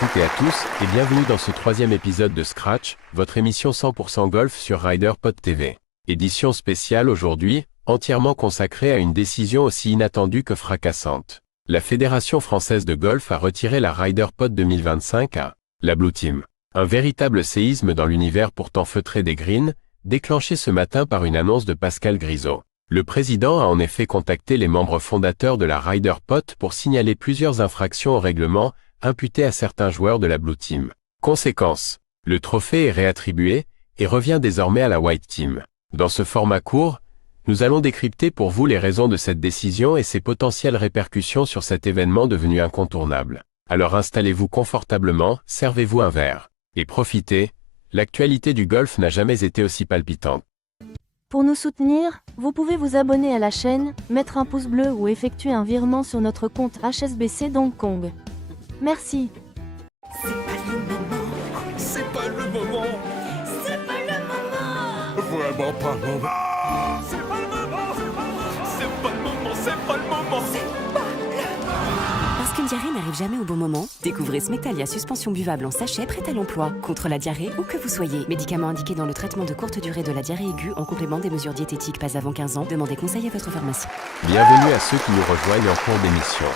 toutes et à tous, et bienvenue dans ce troisième épisode de Scratch, votre émission 100% golf sur RiderPod TV. Édition spéciale aujourd'hui, entièrement consacrée à une décision aussi inattendue que fracassante. La Fédération française de golf a retiré la RiderPod 2025 à la Blue Team. Un véritable séisme dans l'univers pourtant feutré des greens, déclenché ce matin par une annonce de Pascal Grisot. Le président a en effet contacté les membres fondateurs de la RiderPod pour signaler plusieurs infractions au règlement imputées à certains joueurs de la Blue Team. Conséquence, le trophée est réattribué et revient désormais à la White Team. Dans ce format court, nous allons décrypter pour vous les raisons de cette décision et ses potentielles répercussions sur cet événement devenu incontournable. Alors installez-vous confortablement, servez-vous un verre et profitez, l'actualité du golf n'a jamais été aussi palpitante. Pour nous soutenir, vous pouvez vous abonner à la chaîne, mettre un pouce bleu ou effectuer un virement sur notre compte HSBC d'Hong Kong. Merci. C'est pas le moment. C'est pas le moment. Vraiment pas le moment. C'est pas le moment. C'est pas le moment. C'est pas le moment. Parce qu'une diarrhée n'arrive jamais au bon moment, découvrez Smectalia suspension buvable en sachet prête à l'emploi. Contre la diarrhée, où que vous soyez. Médicament indiqué dans le traitement de courte durée de la diarrhée aiguë en complément des mesures diététiques pas avant 15 ans. Demandez conseil à votre pharmacien. Bienvenue à ceux qui nous rejoignent en cours d'émission.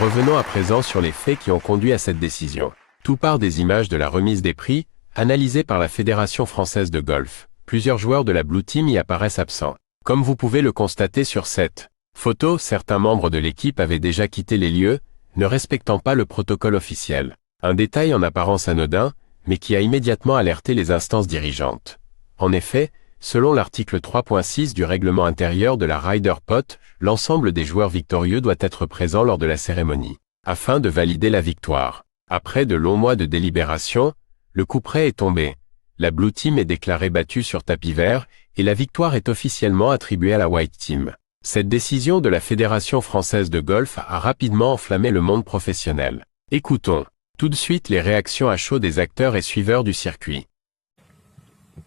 Revenons à présent sur les faits qui ont conduit à cette décision. Tout part des images de la remise des prix, analysées par la Fédération française de golf. Plusieurs joueurs de la Blue Team y apparaissent absents. Comme vous pouvez le constater sur cette photo, certains membres de l'équipe avaient déjà quitté les lieux, ne respectant pas le protocole officiel. Un détail en apparence anodin, mais qui a immédiatement alerté les instances dirigeantes. En effet, selon l'article 3.6 du règlement intérieur de la RiderPod, l'ensemble des joueurs victorieux doit être présent lors de la cérémonie, afin de valider la victoire. Après de longs mois de délibération, le coup près est tombé. La Blue Team est déclarée battue sur tapis vert, et la victoire est officiellement attribuée à la White Team. Cette décision de la Fédération française de golf a rapidement enflammé le monde professionnel. Écoutons tout de suite les réactions à chaud des acteurs et suiveurs du circuit.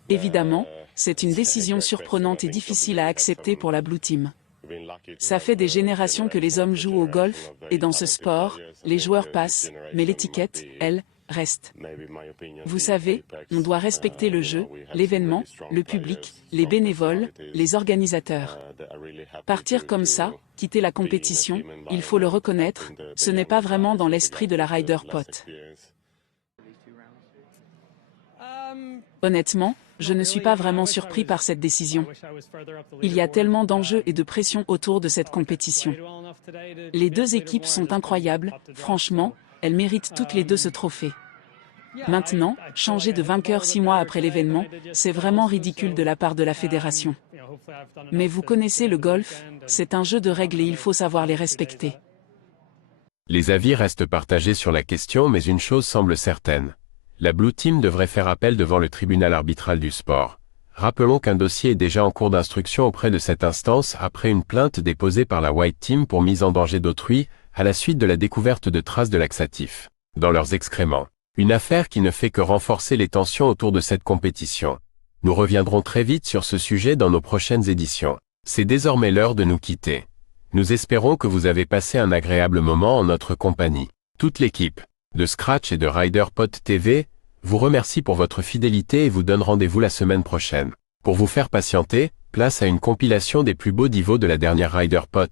Évidemment, c'est une décision surprenante et difficile à accepter pour la Blue Team. Ça fait des générations que les hommes jouent au golf, et dans ce sport, les joueurs passent, mais l'étiquette, elle, reste. Vous savez, on doit respecter le jeu, l'événement, le public, les bénévoles, les organisateurs. Partir comme ça, quitter la compétition, il faut le reconnaître, ce n'est pas vraiment dans l'esprit de la RiderPod. Honnêtement, je ne suis pas vraiment surpris par cette décision. Il y a tellement d'enjeux et de pression autour de cette compétition. Les deux équipes sont incroyables, franchement, elles méritent toutes les deux ce trophée. Maintenant, changer de vainqueur 6 mois après l'événement, c'est vraiment ridicule de la part de la fédération. Mais vous connaissez le golf, c'est un jeu de règles et il faut savoir les respecter. Les avis restent partagés sur la question, mais une chose semble certaine. La Blue Team devrait faire appel devant le tribunal arbitral du sport. Rappelons qu'un dossier est déjà en cours d'instruction auprès de cette instance après une plainte déposée par la White Team pour mise en danger d'autrui à la suite de la découverte de traces de laxatifs dans leurs excréments. Une affaire qui ne fait que renforcer les tensions autour de cette compétition. Nous reviendrons très vite sur ce sujet dans nos prochaines éditions. C'est désormais l'heure de nous quitter. Nous espérons que vous avez passé un agréable moment en notre compagnie. Toute l'équipe de Scratch et de RiderPod TV vous remercie pour votre fidélité et vous donne rendez-vous la semaine prochaine. Pour vous faire patienter, place à une compilation des plus beaux divos de la dernière RiderPod.